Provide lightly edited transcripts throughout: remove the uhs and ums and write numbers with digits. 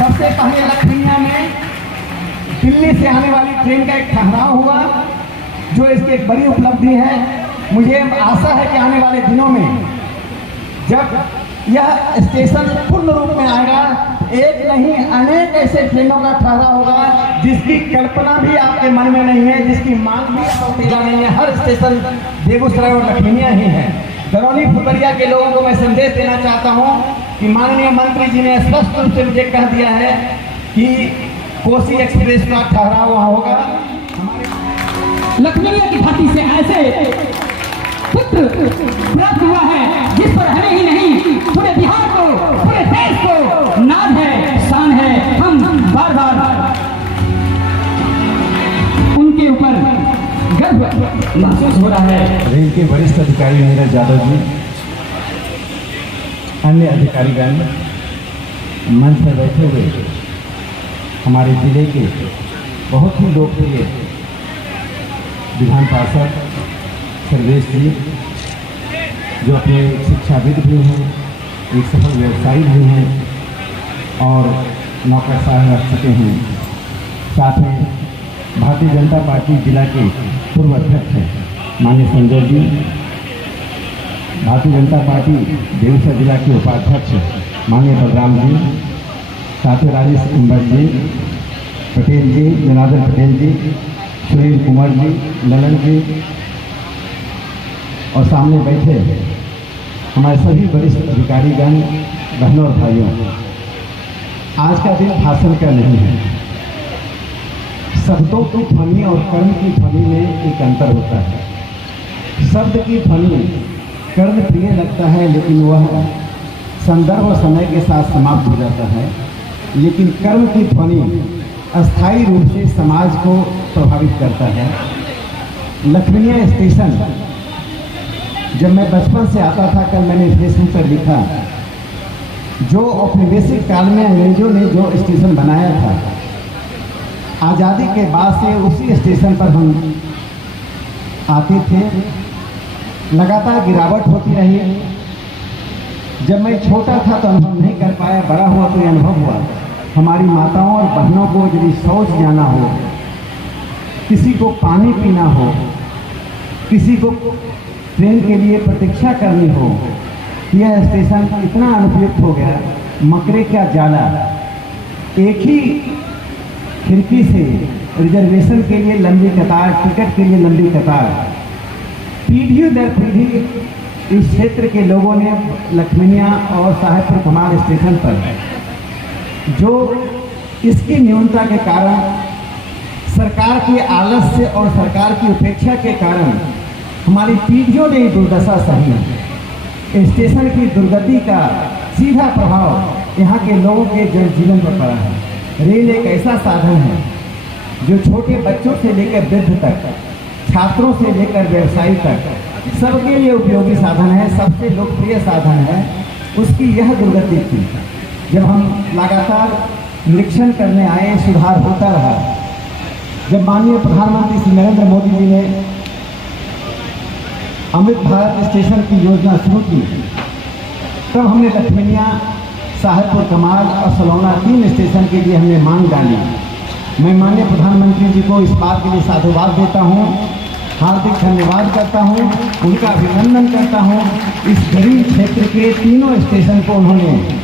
सबसे पहले लखनिया में दिल्ली से आने वाली ट्रेन का एक ठहराव हुआ, जो इसकी एक बड़ी उपलब्धि है। मुझे आशा है कि आने वाले दिनों में जब यह स्टेशन पूर्ण रूप में आएगा, एक नहीं अनेक ऐसे ट्रेनों का ठहराव होगा जिसकी कल्पना भी आपके मन में नहीं है, जिसकी मांग भी आपको नहीं है। हर स्टेशन बेगूसराय और लखनिया ही है। दरौली फुकरिया के लोगों को मैं संदेश देना चाहता हूं कि माननीय मंत्री जी ने स्पष्ट रूप से मुझे कह दिया है कि कोसी एक्सप्रेस का ठहराव वहां होगा। लखनिया की धरती से ऐसे पुत्र प्राप्त हुआ है जिस पर हमें ही नहीं पूरे बिहार को, पूरे देश को नाज है, शान है। हम बार बार उनके ऊपर गर्व महसूस हो रहा है। रेल के वरिष्ठ अधिकारी नीरज यादव जी, अन्य अधिकारीगण, मंच पर बैठे हुए हमारे जिले के बहुत ही लोकप्रिय विधान पार्षद सर्वेश जी, जो अपने शिक्षाविद भी हैं, एक सफल व्यवसायी भी हैं और नौकरशाह रह चुके हैं। साथ में भारतीय जनता पार्टी जिला के पूर्व अध्यक्ष माननीय संजय जी, भारतीय जनता पार्टी बेगूसराय जिला के उपाध्यक्ष माननीय बलराम जी, साथ ही राजेश कुंबर जी, पटेल जी, जनार्दन पटेल जी, सुनील कुमार जी, ललन जी और सामने बैठे हमारे सभी वरिष्ठ अधिकारीगण, बहनों और भाइयों, आज का दिन भाषण का नहीं है। शब्दों की ध्वनि और कर्म की ध्वनि में एक अंतर होता है। शब्द की ध्वनि कर्म प्रिय लगता है, लेकिन वह संदर्भ और समय के साथ समाप्त हो जाता है, लेकिन कर्म की ध्वनि अस्थायी रूप से समाज को प्रभावित करता है। लखनिया स्टेशन जब मैं बचपन से आता था, कल मैंने फेसबुक पर लिखा, जो औपनिवेशिक काल में अंग्रेजों ने जो स्टेशन बनाया था, आज़ादी के बाद से उसी स्टेशन पर हम आते थे। लगातार गिरावट होती रही। जब मैं छोटा था तो अनुभव नहीं कर पाया, बड़ा हुआ तो ये अनुभव हुआ। हमारी माताओं और बहनों को यदि शौच जाना हो, किसी को पानी पीना हो, किसी को ट्रेन के लिए प्रतीक्षा करनी हो, यह स्टेशन इतना अनुपयुक्त हो गया। मकरे का जाला, एक ही खिड़की से रिजर्वेशन के लिए लंबी कतार, टिकट के लिए लंबी कतार। पीढ़ियों दर पीढ़ी इस क्षेत्र के लोगों ने लखनिया और साहेबपुर कमाल स्टेशन पर, जो इसकी न्यूनता के कारण, सरकार के आलस्य और सरकार की उपेक्षा के कारण हमारी पीढ़ियों ने दुर्दशा सही है। स्टेशन की दुर्गति का सीधा प्रभाव यहाँ के लोगों के जनजीवन पर पड़ा है। रेल एक ऐसा साधन है जो छोटे बच्चों से लेकर वृद्ध तक, छात्रों से लेकर व्यवसायी तक सबके लिए उपयोगी साधन है, सबसे लोकप्रिय साधन है। उसकी यह दुर्गति थी। जब हम लगातार निरीक्षण करने आए, सुधार होता रहा। जब माननीय प्रधानमंत्री श्री नरेंद्र मोदी जी ने अमृत भारत स्टेशन की योजना शुरू की, तब हमने लखनिया, साहेबपुर कमाल और सलौना 3 स्टेशन के लिए हमने मांग डाली। मैं माननीय प्रधानमंत्री जी को इस बात के लिए साधुवाद देता हूँ, हार्दिक धन्यवाद करता हूँ, उनका अभिनंदन करता हूँ। इस गरीब क्षेत्र के तीनों स्टेशन को उन्होंने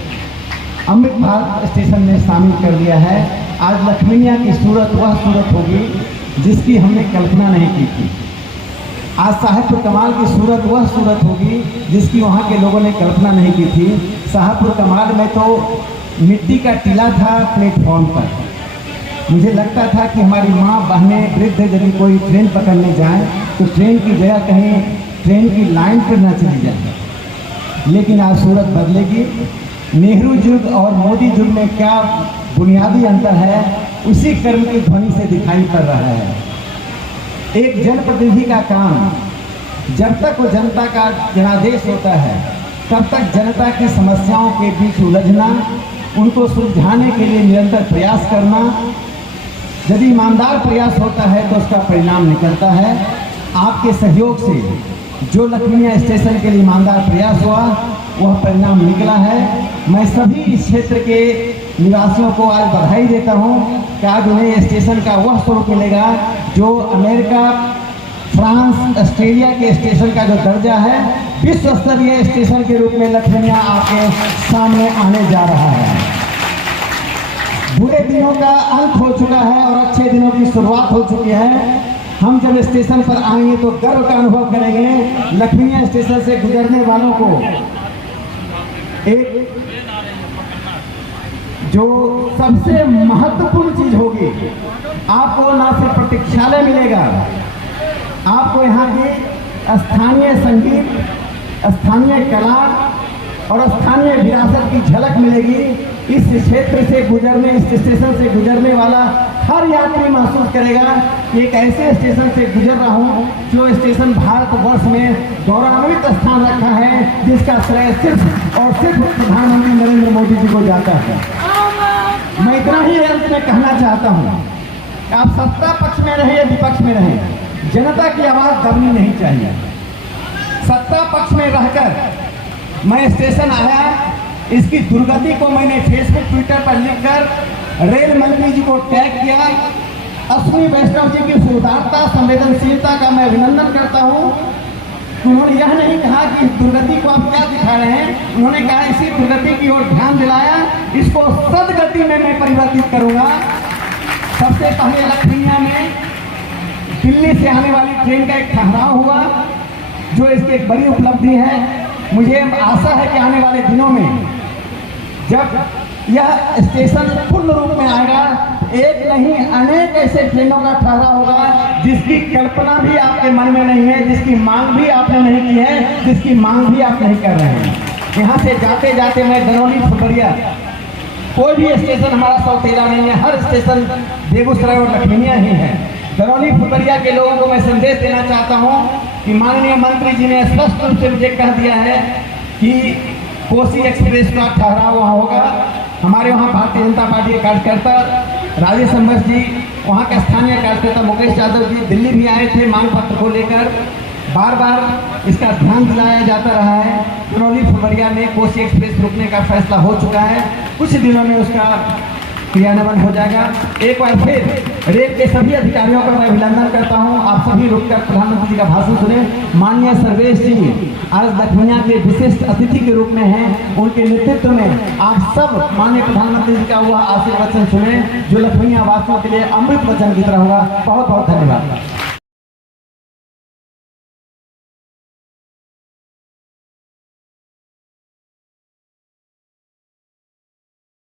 अमृत भारत स्टेशन में शामिल कर लिया है। आज लखनिया की सूरत वह सूरत होगी जिसकी हमने कल्पना नहीं की थी। आज साहेबपुर कमाल की सूरत वह सूरत होगी जिसकी वहाँ के लोगों ने कल्पना नहीं की थी। साहेबपुर कमाल में तो मिट्टी का टीला था प्लेटफॉर्म पर। मुझे लगता था कि हमारी माँ, बहनें, वृद्ध यदि कोई ट्रेन पकड़ने जाएं तो ट्रेन की जगह कहीं ट्रेन की लाइन पर न चली जाए। लेकिन आज सूरत बदलेगी। नेहरू युग और मोदी युग में क्या बुनियादी अंतर है, उसी कर्म की ध्वनि से दिखाई पड़ रहा है। एक जनप्रतिनिधि का काम, जब तक वो जनता का जनादेश होता है, तब तक जनता की समस्याओं के बीच उलझना, उनको सुलझाने के लिए निरंतर प्रयास करना। यदि ईमानदार प्रयास होता है तो उसका परिणाम निकलता है। आपके सहयोग से जो लखनिया स्टेशन के लिए ईमानदार प्रयास हुआ, वह परिणाम निकला है। मैं सभी इस क्षेत्र के निवासियों को आज बधाई देता हूँ कि आज उन्हें स्टेशन का वह स्वरूप मिलेगा जो अमेरिका, फ्रांस, ऑस्ट्रेलिया के स्टेशन का जो दर्जा है, विश्व स्तरीय स्टेशन के रूप में लखनिया आपके सामने आने जा रहा है। बुरे दिनों का अंत हो चुका है और अच्छे दिनों की शुरुआत हो चुकी है। हम जब स्टेशन पर आएंगे तो गर्व का अनुभव करेंगे। लखनिया स्टेशन से गुजरने वालों को एक जो सबसे महत्वपूर्ण चीज होगी, आपको न सिर्फ प्रतीक्षालय मिलेगा, आपको यहाँ की स्थानीय संगीत, स्थानीय कला और स्थानीय विरासत की झलक मिलेगी। इस क्षेत्र से गुजरने, इस स्टेशन से गुजरने वाला हर यात्री महसूस करेगा कि एक ऐसे स्टेशन से गुजर रहा हूँ जो स्टेशन भारतवर्ष में गौरवान्वित स्थान रखा है, जिसका श्रेय सिर्फ और सिर्फ प्रधानमंत्री नरेंद्र मोदी जी को जाता है। मैं इतना ही अंत में कहना चाहता हूँ, आप सत्ता पक्ष में रहे या विपक्ष में रहे, जनता की आवाज दबनी नहीं चाहिए। सत्ता पक्ष में रहकर मैं स्टेशन आया, इसकी दुर्गति को मैंने फेसबुक, ट्विटर पर लिखकर रेल मंत्री जी को टैग किया। अश्विनी वैष्णव जी की उदारता, संवेदनशीलता का मैं अभिनंदन करता हूँ। उन्होंने यह नहीं कहा कि इस दुर्गति को आप क्या दिखा रहे हैं, उन्होंने कहा इसी दुर्गति की ओर ध्यान दिलाया, इसको सदगति में मैं परिवर्तित करूंगा। सबसे पहले लखनिया में दिल्ली से आने वाली ट्रेन का एक ठहराव हुआ, जो इसकी एक बड़ी उपलब्धि है। मुझे आशा है कि आने वाले दिनों में जब यह स्टेशन पूर्ण रूप में आएगा, एक नहीं अनेक ऐसे ट्रेनों का ठहराव होगा जिसकी कल्पना भी आपके मन में नहीं है, जिसकी मांग भी आपने नहीं की है, जिसकी मांग भी आप नहीं कर रहे हैं। यहाँ से जाते जाते मैं दरौली, फुलवरिया, कोई भी स्टेशन हमारा सौतेला नहीं है, हर स्टेशन बेगूसराय और लखनिया ही है। दरौली, फुलवरिया के लोगों को मैं संदेश देना चाहता हूँ कि माननीय मंत्री जी ने स्पष्ट रूप से मुझे कह दिया है कि कोसी एक्सप्रेस का ठहराव वहाँ होगा। हमारे वहाँ भारतीय जनता पार्टी के कार्यकर्ता राजेश अम्बस जी, वहाँ के स्थानीय कार्यकर्ता मुकेश यादव जी दिल्ली भी आए थे मांग पत्र को लेकर। बार बार इसका ध्यान दिलाया जाता रहा है। दरौली, फुलवरिया में कोसी एक्सप्रेस रुकने का फैसला हो चुका है, कुछ दिनों में उसका क्रियान्वयन हो जाएगा। एक बार फिर रेल के सभी अधिकारियों का मैं अभिनंदन करता हूं। आप सभी रुककर प्रधानमंत्री जी का भाषण सुने। माननीय सर्वेश जी आज लखनिया के विशिष्ट अतिथि के रूप में हैं, उनके नेतृत्व में आप सब माननीय प्रधानमंत्री जी का हुआ आशीर्वचन सुने, जो लखनिया वासियों के लिए अमृत वचन की तरह होगा। बहुत बहुत धन्यवाद।